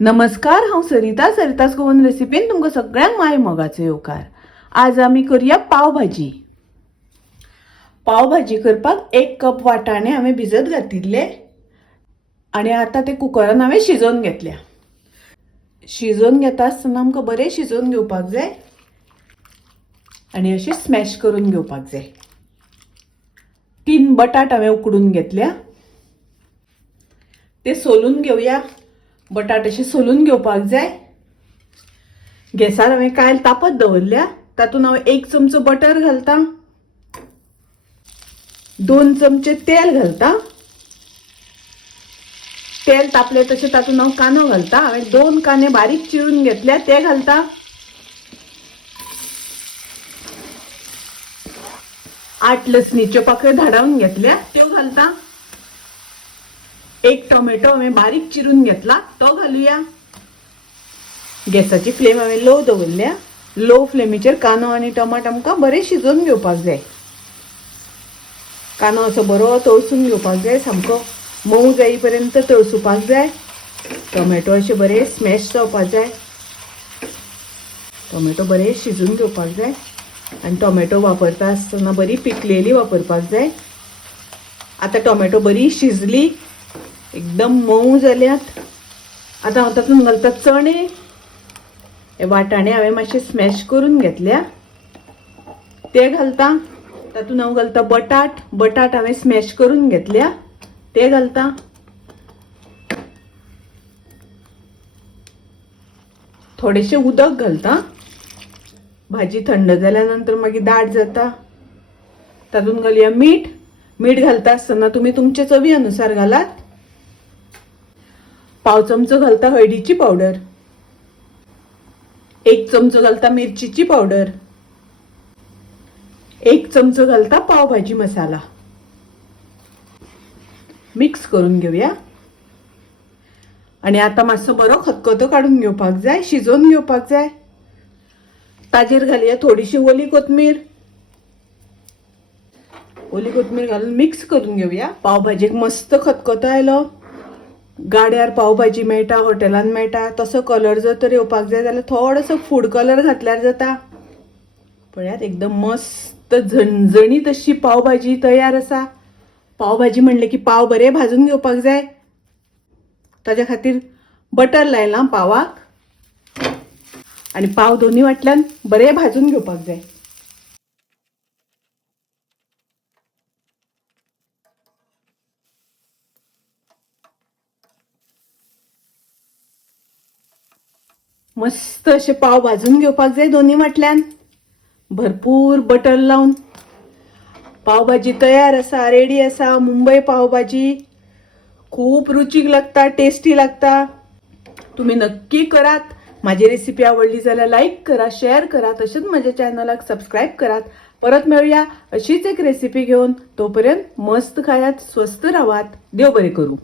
नमस्कार, हांव सरिता सरितास गोवन रेसिपीन तुमकां सगळ्यांक माय मोगाचो येवकार। आज आमी करूया पाव भाजी। पाव भाजी करपाक 1 कप वाटाणे हांवें भिजत घातिल्ले आनी आतां ते कुकरान हांवें शिजोवन घेतल्या। शिजोवन घेता आसतना आमकां बरें शिजोवन घेवपाक जाय आनी अशें स्मॅश करून घेवपाक जाय। 3 बटाट हांवें उकडून घेतल्या, ते सोलून घेवया। बटाट अशें सोलून घेवपाक जाय। गॅसार हांवें कायल तापत दवरल्या, तातूंत हांव 1 चमचो बटर घालता, 2 चमचे तेल घालता। तेल तापले तशें तातूंत हांव कांदो घालता। हांवें 2 कांदे बारीक चिरून घेतल्या, ते घालता। 8 लसणीच्यो पाकळ्यो धाडावन घेतल्या, त्यो घालता। 1 टोमॅटो हांवें बारीक चिरून घेतला, तो घालूया। गॅसाची फ्लेम हांवें लो दवरल्या। लो फ्लेमीचेर कांदो आनी टोमाट आमकां बरें शिजोवन घेवपाक जाय। कांदो असो बरो तळसून घेवपाक जाय, सामको मऊ जाई पर्यंत तळसुपाक जाय। टोमॅटो अशे बरे स्मॅश जावपाक जाय। टोमॅटो बरे शिजून घेवपाक जाय आनी टोमॅटो वापरता आसतना बरी पिकलेली वापरपाक जाय। आतां टोमॅटो बरी शिजली, एकदम मऊ जाल्यात। आतां हांव तातूंत घालता चणे। हे वाटाणे हांवें मातशे स्मॅश करून घेतल्या, ते घालता। तातूंत हांव घालता बटाट हांवें स्मॅश करून घेतल्या, ते घालता। थोडेशें उदक घालता। भाजी थंड जाल्या नंतर मागीर दाट जाता। तातूंत घालुया मीठ। मीठ घालता आसतना तुमी तुमचे चवी अनुसार घालात। पाव चमचो घालता हळदीची पावडर, 1 चमचो घालता मिरचीची पावडर, 1 चमचो घालता पाव भाजी मसाला। मिक्स करून घेवया आनी आतां मातसो बरो खतखतो काडून घेवपाक जाय, शिजोवन घेवपाक जाय। ताजेर घालुया थोडीशी ओली कोथमीर। ओली कोथमीर घालून मिक्स करून घेवया। पाव भाजीक मस्त खतखतो आयलो। गाड्यार पाव भाजी मेळटा, हॉटेलांत मेळटा, तसो कलर जर तर येवपाक जाय जाल्यार थोडोसो फूड कलर घातल्यार जाता। पळयात, एकदम मस्त झणझणीत अशी पाव भाजी तयार आसा। पाव भाजी म्हणले की पाव बरे भाजून घेवपाक जाय। ताज्या खातीर बटर लायलां पावाक आनी पाव दोन्ही वाटल्यान बरे भाजून घेवपाक जाय। मस्त असे पाव भाजून घेवपाक जाय दोन्ही वाटल्यान, भरपूर बटर लावन। पाव भाजी तयार आसा, रेडी आसा। मुंबई पाव भाजी खूप रुचीक लागता, टेस्टी लागता। तुम्ही नक्की करात। माझी रेसिपी आवडली जाल्यार लाईक करा, शेअर करा, तसेच माझ्या चॅनलाक सबस्क्राईब करात। परत मिळूया अशीच एक रेसिपी घेऊन। तोपर्यंत मस्त खायात, स्वस्त राहात। देव बरे करू।